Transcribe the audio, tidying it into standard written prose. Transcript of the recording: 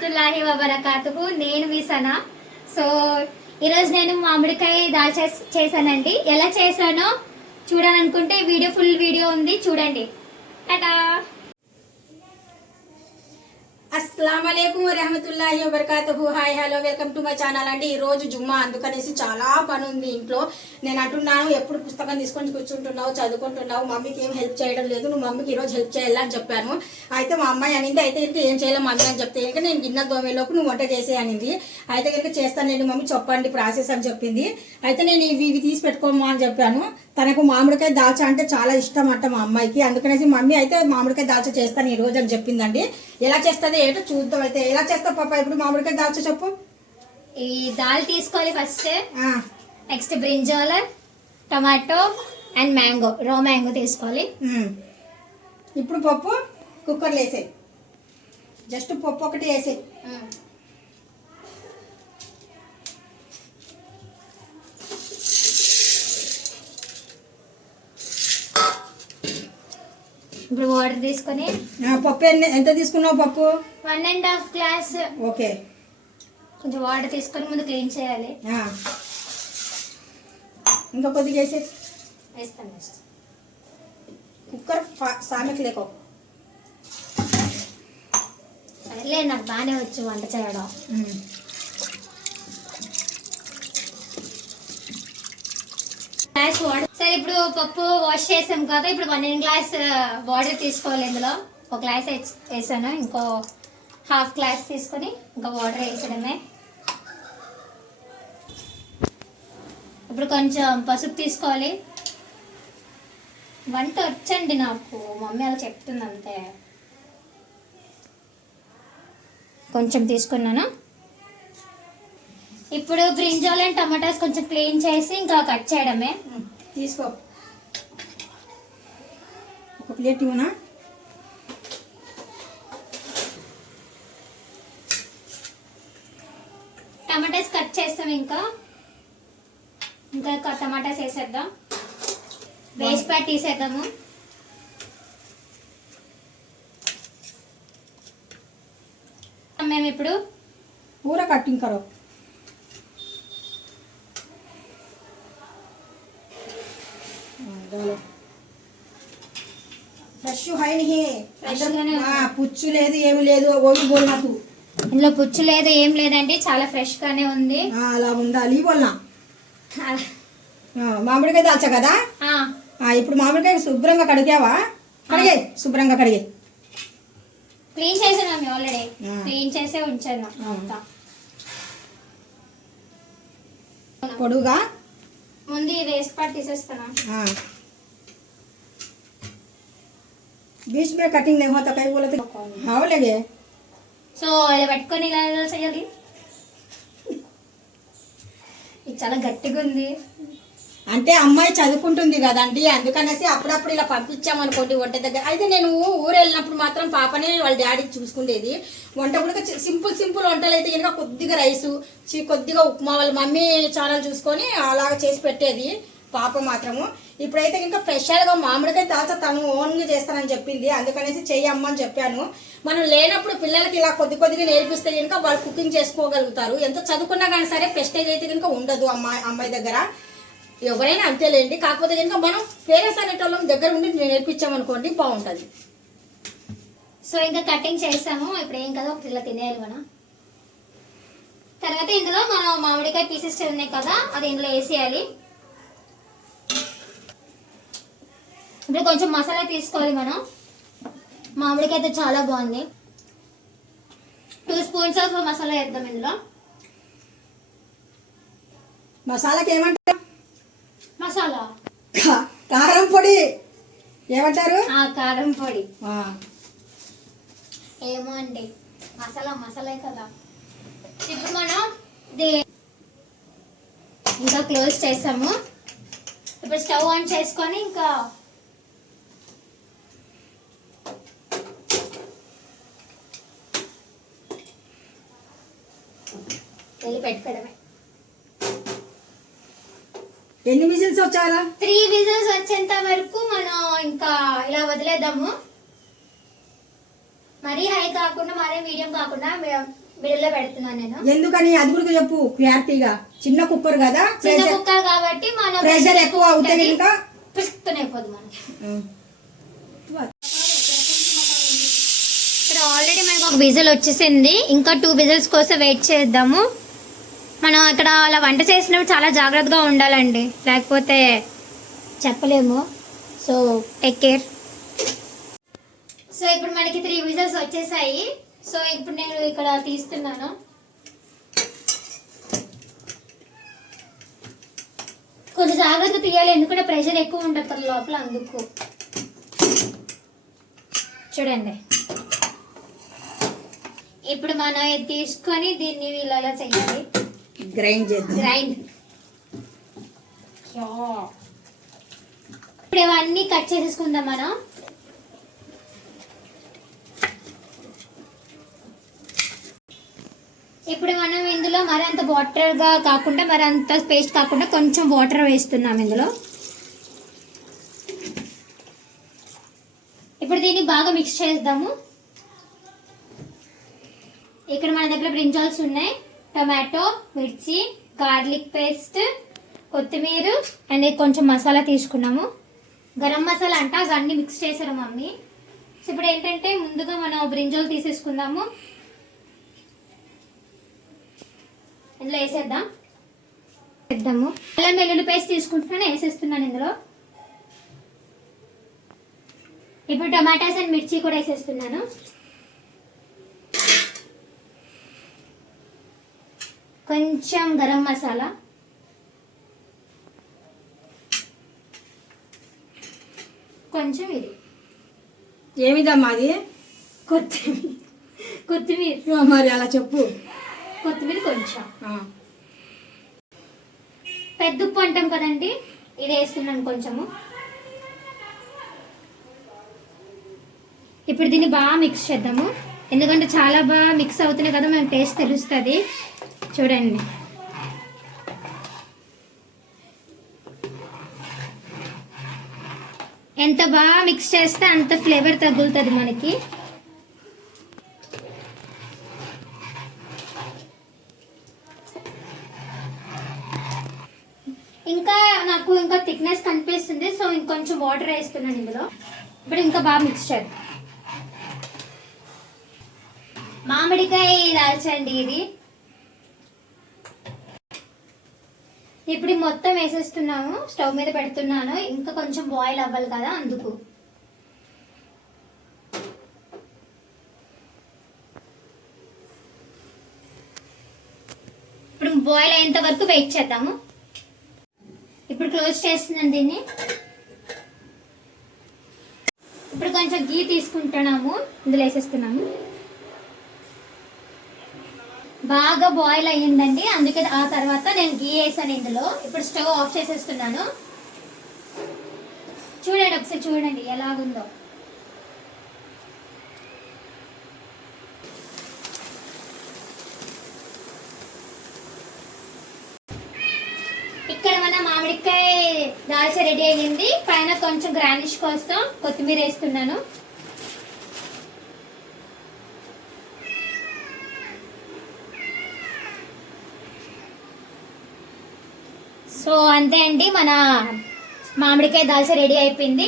వరహమతుల్లాహి వబరకాతుహు. నేను మీ సనా. సో ఈరోజు నేను మామిడికాయ దాల్ చేశానండి. ఎలా చేశానో చూడాలనుకుంటే ఫుల్ వీడియో ఉంది, చూడండి. టాటా. అస్సలాము అలైకుం వరహమతుల్లాహి వబరకాతుహు. Hi hello, welcome to my channel అండి. ఈ రోజు జుమ్మా, అందుకనేసి చాలా పని ఉంది ఇంట్లో. నేను అంటున్నాను, ఎప్పుడు పుస్తకం తీసుకొని కూర్చుంటున్నావు, చదువుకుంటున్నావు, మమ్మీకి ఏం హెల్ప్ చేయడం లేదు, నువ్వు మమ్మీకి ఈరోజు హెల్ప్ చేయాలని చెప్పాను. అయితే మా అమ్మాయి అనింది, అయితే ఇంకా ఏం చేయాలి మమ్మీ అని చెప్తే ఇంకా నేను గిన్నె దోమేలోపు నువ్వు వంట చేసే అనింది. అయితే కనుక చేస్తానండి మమ్మీ, చెప్పండి ప్రాసెస్ అని చెప్పింది. అయితే నేను ఇవి తీసి పెట్టుకోమా అని చెప్పాను. తనకు మామిడికాయ దాల్చా అంటే చాలా ఇష్టం అంట మా అమ్మాయికి. అందుకనేసి మమ్మీ అయితే మామిడికాయ దాల్చా చేస్తాను ఈ రోజు అని చెప్పిందండి. ఎలా చేస్తుంది ఏంటో చూద్దాం. అయితే ఎలా చేస్తావు పాప ఇప్పుడు మామిడికాయ దాల్చా చెప్పు. ఈ దాల్ తీసుకోవాలి first. Next brinjal, tomato and mango, raw mango తీసుకోవాలి. ఇప్పుడు పప్పు కుక్కర్లో వేసేయి. జస్ట్ పప్పు ఒకటి వేసేయి. ఇప్పుడు వాటర్ తీసుకొని పప్పు ఎంత తీసుకున్నావు పప్పు? 1.5 గ్లాస్. ఓకే. కొంచెం వాటర్ తీసుకొని ముందు క్లీన్ చేయాలి. ఇంకా కొద్దిగా వేసే. వేస్తాను. కుక్కర్ సామెకు లేకో. సరేలే, నాకు బాగానే వచ్చు వంట చేయడం. సరే, ఇప్పుడు పప్పు వాష్ చేసాం కదా, ఇప్పుడు 1 గ్లాస్ వాటర్ తీసుకోవాలి. ఇందులో 1 గ్లాస్ వేసాను, ఇంకో 1/2 గ్లాస్ తీసుకొని ఇంకా వాటర్ వేసడమే. ఇప్పుడు కొంచెం పసుపు తీసుకోవాలి. వంట వచ్చండి నాకు, మమ్మీ అలా చెప్తుంది అంతే. కొంచెం తీసుకున్నాను. ఇప్పుడు బ్రింజాల్ అండ్ టమాటాస్ కొంచెం క్లీన్ చేసి ఇంకా కట్ చేయడమే. తీసుకో, ఒక ప్లేట్ ఇవ్వనా? టమాటాస్ కట్ చేస్తాం. ఇంకా టమాటాస్ వేసేద్దాం. వేస్ట్ ప్యాట్ తీసేద్దాము. మేము ఇప్పుడు पूरा कटिंग करो. ఫ్రెష్ హై नहीं పుచ్చు లేదు ఏమి లేదు. ఓవి బోల్ నాకు ఇందులో పుచ్చు లేదు ఏం లేదండి, చాలా ఫ్రెష్ గానే ఉంది. అలా ఉండాలి బోల్నా. మామిడికాయ దాల్చా కదా. ఇప్పుడు మామిడికాయ శుభ్రంగా కడిగావా? కడిగే, శుభ్రంగా కడిగే. క్లీన్ చేసాను ఆల్రెడీ, క్లీన్ చేసే ఉంచాను. పొడుగా ముందు ఈ వేస్ట్ పార్ట్ తీసేస్తాను. बीच में कटिंग नहीं होता, कहीं बोले तो हाँ लगे. సో ఇలా పట్టుకొని ఇలా చేయాలి. ఇది చాలా గట్టిగా ఉంది. అంటే అమ్మాయి చదువుకుంటుంది కదండి, అందుకనేసి అప్పుడప్పుడు ఇలా పంపించామనుకోండి వంట దగ్గర. అయితే నేను ఊరు వెళ్ళినప్పుడు మాత్రం పాపనే వాళ్ళ డాడీకి చూసుకునేది. వంట కూడా సింపుల్ వంటలు అయితే ఇంకా కొద్దిగా రైసు, కొద్దిగా ఉప్మా వాళ్ళ మమ్మీ ఛానల్ చూసుకొని అలాగ చేసి పెట్టేది పాప మాత్రము. ఇప్పుడైతే ఇంకా స్పెషల్గా మామిడికాయ దాల్చా తను ఓన్గా చేస్తానని చెప్పింది, అందుకనేసి చెయ్యమ్మని చెప్పాను. మనం లేనప్పుడు పిల్లలకి ఇలా కొద్దిగా నేర్పిస్తే కనుక వాళ్ళు కుకింగ్ చేసుకోగలుగుతారు. ఎంత చదువుకున్నా కానీ సరే ప్రెస్టేజ్ అయితే కనుక ఉండదు అమ్మాయి దగ్గర. ఎవరైనా అంతేలేండి, కాకపోతే కనుక మనం పేరెంట్స్ అనేటోళ్ళం దగ్గర ఉండి నేర్పించామనుకోండి బాగుంటుంది. సో ఇంకా కటింగ్ చేసాము. ఇప్పుడు ఏం కదా ఒక పిల్ల తినేయాలి మనం. తర్వాత ఇందులో మనం మామిడికాయ పీసెస్ ఉన్నాయి కదా, అది ఇందులో వేసేయాలి. ఇప్పుడు కొంచెం మసాలా తీసుకోవాలి మనం. మామిడికాయ అయితే చాలా బాగుంది. 2 స్పూన్స్ ఆఫ్ మసాలా వేద్దాం ఇందులో. మసాలాకి ఏమంటారు? మసాలా కారం పొడి ఏమంటారు? కారం పొడి ఏమో అండి, మసాలా కదా. ఇప్పుడు మనం ఇంకా క్లోజ్ చేస్తాము. ఇప్పుడు స్టవ్ ఆన్ చేసుకొని ఇంకా వెళ్ళి పెట్టుకోవడమే. ఎన్ని విజిల్స్ వచ్చారా? 3 విజిల్స్ వచ్చేంత వరకు మనం ఇంకా ఇలా వదిలేద్దాము. మరీ హై కాకుండా మరీ మీడియం కాకుండా మిడిల్ లో పెడుతున్నాను నేను. ఎందుకని అది కూడా చెప్పు క్లారిటీగా. చిన్న కుక్కర్ కదా, చిన్న కుక్కర్ కాబట్టి మనం ప్రెషర్ ఎక్కువ అవుతుంది ఇంకా పిసుకుతూనేపోదు మనకి. ఇప్పుడు ఆల్రెడీ మనకు ఒక విజిల్ వచ్చేసింది, ఇంకా 2 విజిల్స్ కోసం వెయిట్ చేద్దాము. మనం ఇక్కడ అలా వంట చేసినప్పుడు చాలా జాగ్రత్తగా ఉండాలండి, లేకపోతే చెప్పలేము. So take care. సో ఇప్పుడు మనకి 3 విజిల్స్ వచ్చేసాయి. సో ఇప్పుడు నేను ఇక్కడ తీస్తున్నాను. కొంచెం జాగ్రత్తగా తీయాలి, ఎందుకంటే ప్రెషర్ ఎక్కువ ఉంటుంది కదా లోపల, అందుకు. చూడండి, ఇప్పుడు మనం ఇది తీసుకొని దీన్ని ఇలా చేయాలి, గ్రైండ్ చేద్దాం. గ్రైండ్. ఇప్పుడు ఇవన్నీ కట్ చేసేసుకుందాం మనం. ఇప్పుడు మనం ఇందులో మరి అంత వాటర్గా కాకుండా, మరి అంత పేస్ట్ కాకుండా కొంచెం వాటర్ వేస్తున్నాం ఇందులో. ఇప్పుడు దీన్ని బాగా మిక్స్ చేద్దాము. ఇక్కడ మన దగ్గర బ్రింజాల్స్ ఉన్నాయి, టొమాటో, మిర్చి, గార్లిక్ పేస్ట్, కొత్తిమీర అండ్ కొంచెం మసాలా తీసుకున్నాము. గరం మసాలా అంట, అవన్నీ మిక్స్ చేశారు మమ్మీ. సో ఇప్పుడు ఏంటంటే ముందుగా మనం బ్రింజాల్ తీసేసుకుందాము, ఇందులో వేసేద్దాము. అల్లం వెల్లుల్లి పేస్ట్ తీసుకుంటున్నాను, వేసేస్తున్నాను ఇందులో. ఇప్పుడు టమాటాస్ అండ్ మిర్చి కూడా వేసేస్తున్నాను. కొంచెం గరం మసాలా, కొంచెం ఇది ఏమిదమ్మా అది? కొత్తిమీర. మరి అలా చెప్పు. కొత్తిమీర కొంచెం, పెద్ద ఉప్పు అంటాం కదండి, ఇది వేస్తున్నాను కొంచెము. ఇప్పుడు దీన్ని బాగా మిక్స్ చేద్దాము, ఎందుకంటే చాలా బాగా మిక్స్ అవుతున్నాయి కదా, మనకు టేస్ట్ తెలుస్తుంది. చూడండి, ఎంత బాగా మిక్స్ చేస్తే అంత ఫ్లేవర్ తగులుతుంది మనకి. ఇంకా నాకు ఇంకా థిక్నెస్ కనిపిస్తుంది, సో ఇంకొంచెం వాటర్ వేస్తున్నాను ఇందులో. ఇప్పుడు ఇంకా బాగా మిక్స్ చేద్దాం. మామిడికాయ దాల్చండి ఇది. ఇప్పుడు మొత్తం వేసేస్తున్నాము, స్టవ్ మీద పెడుతున్నాను, ఇంకా కొంచెం బాయిల్ అవ్వాలి కదా అందుకు. ఇప్పుడు బాయిల్ అయ్యేంత వరకు వెయిట్ చేద్దాము. ఇప్పుడు క్లోజ్ చేస్తున్నాను దీన్ని. ఇప్పుడు కొంచెం గీ తీసుకుంటున్నాము, ఇందులో వేసేస్తున్నాము. బాగా బాయిల్ అయ్యిందండి, అందుకే ఆ తర్వాత నేను గీ వేసాను ఇందులో. ఇప్పుడు స్టవ్ ఆఫ్ చేసేస్తున్నాను. చూడండి ఒకసారి, చూడండి ఎలాగుందో. ఇక్కడ మన మామిడికాయ దాల్చా రెడీ అయ్యింది. పైన కొంచెం గార్నిష్ కోసం కొత్తిమీర వేస్తున్నాను. సో అంతే అండి, మన మామిడికాయ దాల్చా రెడీ అయిపోయింది.